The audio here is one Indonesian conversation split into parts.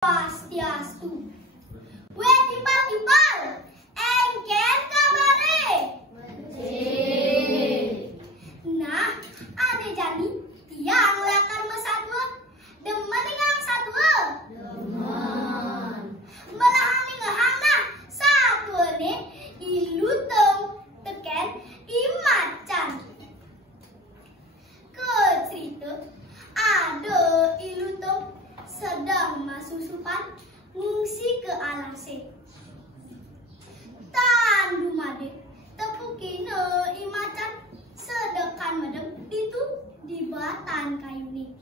Swastiastu. Weh timpal-timpal, engken kabare? Becik. Nah, ada jadi tiang lekan mesatwa. Demen ngang satwa? Demen. Belahan ngehang nah, satwa ne ilu tong teken imacan. Ke cerita ada ilu tong sedang masusupan ngungsi ke alase. Tan dumade tepukina imacan sedekan medem itu di batan kayu ni.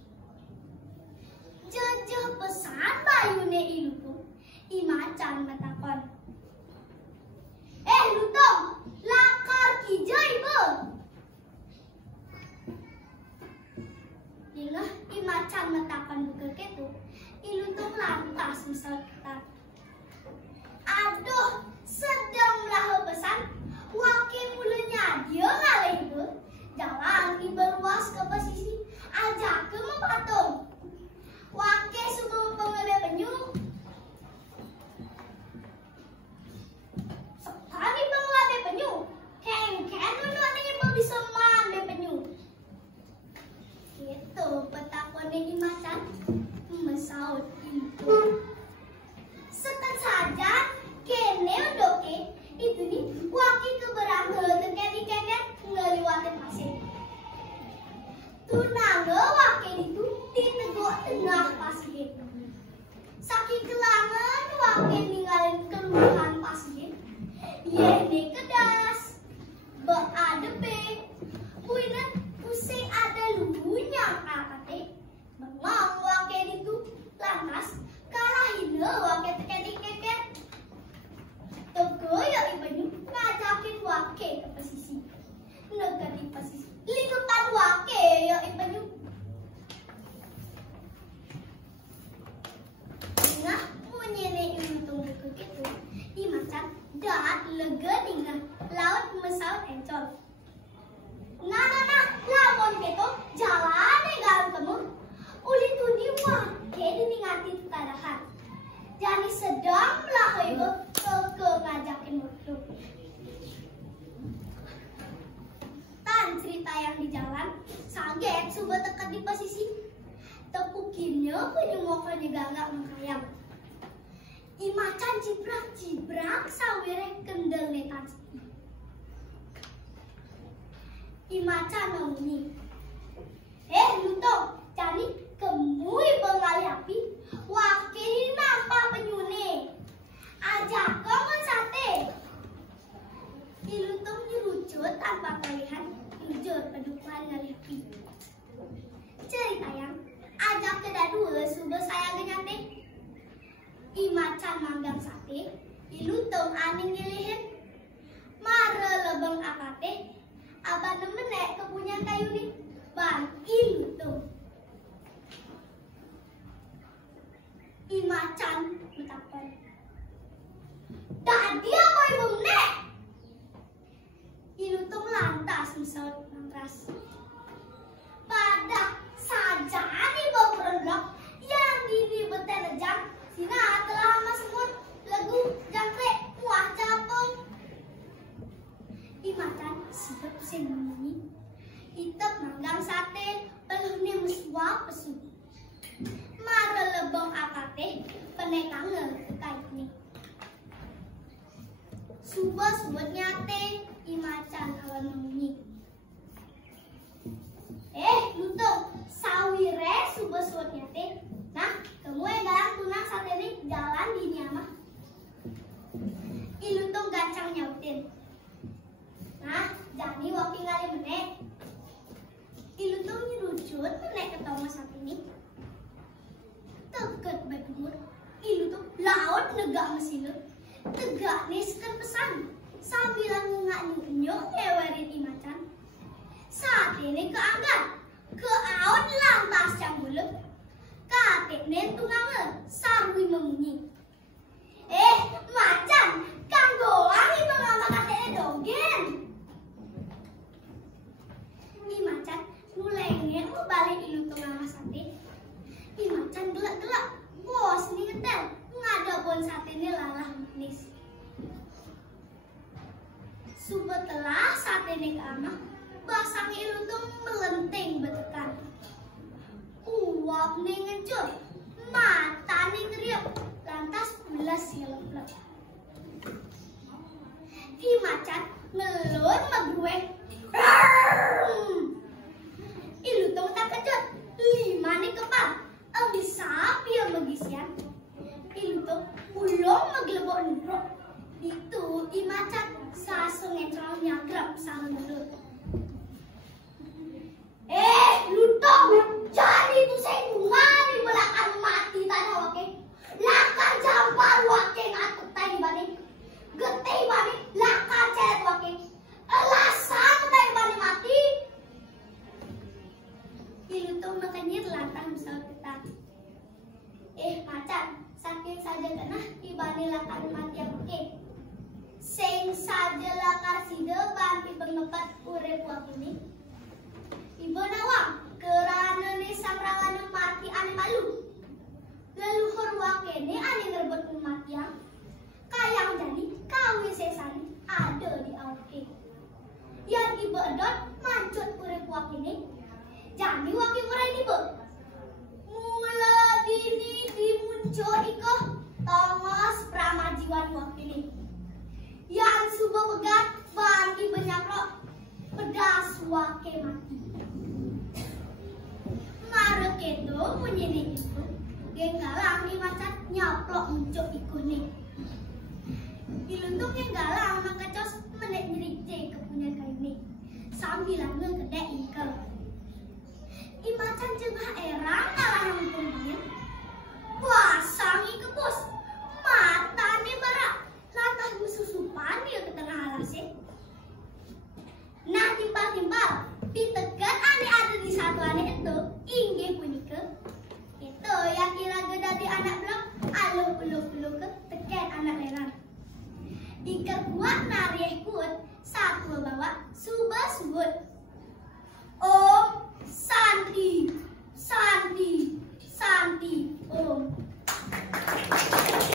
Jejeh pesan bayune ilu imacan matakon. Lutong, lakar kijai be. Dingah imacan matakon buka ketu. Ilutong lantas misal ketat. Aduh, sedang melahu pesan. Wakil mulanya dia ngalih be. Jalan iberuas ke pesisi. Ajak ke mempatung. Wakil sebelum pengede penyu. Sekali pengelade penyu. Keng-keng menurut ini bisa mande penyu. Itu petakone imacan. Mesaut itu. Sekan saja kene odoke itu nih wakil keberangga terkait keket ngeliwatin pasir. Tunangga wakil itu diteguk tengah pasir. Saking kelangan wakil ninggalin keluhan pasir. Yene kedas beadepe puina pusing ada lubunya kakate. Bengong wakil itu lantas kalahin wakil terkait keket. Toko ya ibunya ngajakin wakil ke pesisi. Negati pesisi. Lingkupan wakil ya ibunya. Nah, menyene ilutung ke gitu. Imacan dat lega dengan laut mesaut encol. Nah, lamun gitu jalan egal temu. Uli tundi wakil diningati tadahan. Jadi sedang melakukan ibu ke ngajakin waktu. Tan cerita yang di jalan, saget subuh tekan di posisi. Tepukinnya penyemoknya gagak mengkayang. Imacan cibrak-cibrak sawire kendel netan. Imacan nongni. Lutong, jadi kemui pengali api. Wakil nampak penyune. Ajak kongon sate. Ilutong nyerucut tanpa pilihan. Jujur pedukuhan ngali api. Cerita yang ajak kedua subah saya genyate. Imacan manggang sate. Ilutong aning ngilihin. Mare lebeng akate. Abah nemenek kepunya kayu ni. Bang ilutong. Imacan mentakon. Tadi apa ibu nek? Ilutong lantas misal nangkas. Pada saja di bawah perendok yang dini betelejang. Sina telah masuk lagu jangkrik muah capung. Imacan siap sembunyi. Itep manggang sate peluhnya mesua pesu. Mare lebong akate penekang kait ni. Subah sebut nyate imacan awan mengunyi. Lutong sawire subah sebut nyate. Nah, kamu yang galang tunang sate ni jalan di nyama. Ilutong gancang nyautin. Nah, jadi wakil ngali menek. Ilutong nyerucut menek ketemu sate ni. Tegak badumur, ilu tuh laut negak mesin tegak nih sekan pesan sambilan ngengak-ngengok ngewerin imacan. Saat ini keangkat ke aut lantas cambuluk katik nentungang sarwi memunyi. Macan kang doang ibu ngama katanya dogen. Imacan mulainya mau balik ilu tuh ngama sate. Imacan gelak-gelak bos ini ngetes. kene ke anak, basang iluntung melenteng betekan. Uap nih ngecut, mata nih ngeriap, lantas ulas silep-lep. Ki macan ngelun megrueng. Iluntung tak kejut, lima nih kepal, abis sapi yang megisian. Iluntung ulung megelebok nuruk. Itu imacan sasung ngetrol nyagrap sama mulut. Lutong, jadi itu saya ngani belakang mati tanah wake. Lakar jampar wake ngatuk tay bani. Getih bani, lakar ceret wake. Elasan tay bani mati. Ilutong makanyir lantang misal ketan. Macan, saking saja kena ibani lakar mati wake. Sing saja lakar side banti bengepat urep wak ini. Ibu nawang kerana ni samrangan mati ane malu. Leluhur wakene ane ngerebut mati yang kayang jadi kawin sesani ada di awake. Yang ibu edot mancut urep wakene. Jadi wake murai ibu. Mula dini dimuncul iko tongos pramajiwan wakene. Yang subuh pegat bagi benyaklok pedas wake mati. Marek itu menjadi itu, genggalang di macan nyaplok muncul ikunik. Iluntung genggalang mengkecos menek nyericik kepunya kaini, sambilan ngegedek ikel. Imacan jengah erang malah yang kumpulin, pasang